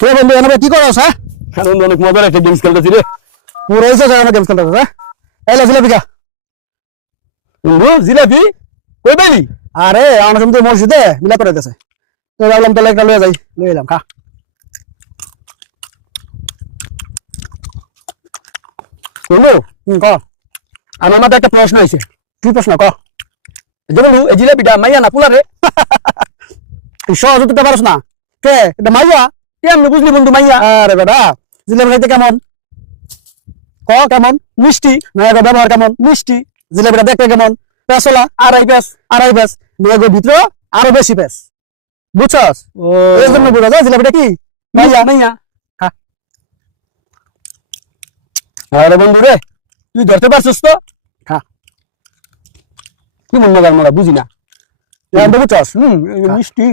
কে বন্ধু এনে কি করছ হ্যাঁ এখন অনেক মজার একটা গেমস খেলতেছি রে। পুরো হইছে জানা গেমস খেলতেছ হ্যাঁ এলা জিলাপি খা বন্ধু জিলাপি কই পাইলি? আরে আমার সঙ্গে মসজিদে মিলা করে দিতেছে তো ভাবলাম তাহলে একটা লয়ে যাই লয়ে এলাম খা বন্ধু ক আমার মাথায় একটা প্রশ্ন আছে। কি প্রশ্ন ক যে বন্ধু এই জিলাপিটা মাইয়া না পোলা রে? তুই সহজ উত্তরটা পারছ না কে এটা মাইয়া কেমনে বুঝলি বন্ধু মাইয়া? আরে বেটা জিলাপি খাইতে কেমন ক কেমন মিষ্টি মেয়েগো ব্যবহার কেমন মিষ্টি জিলাপিটা দেখতে কেমন পেছলা আড়াই পেস মেয়েগো ভিতরে আরো বেশি পেস বুঝছস ও এই জন্য বোঝা যায় জিলাপিটা কি মাইয়া মাইয়া। খা আরে বন্ধু রে তুই ধরতে পারছিস তো? খা কি মন মজার মজা বুঝি না। বুঝছস মিষ্টি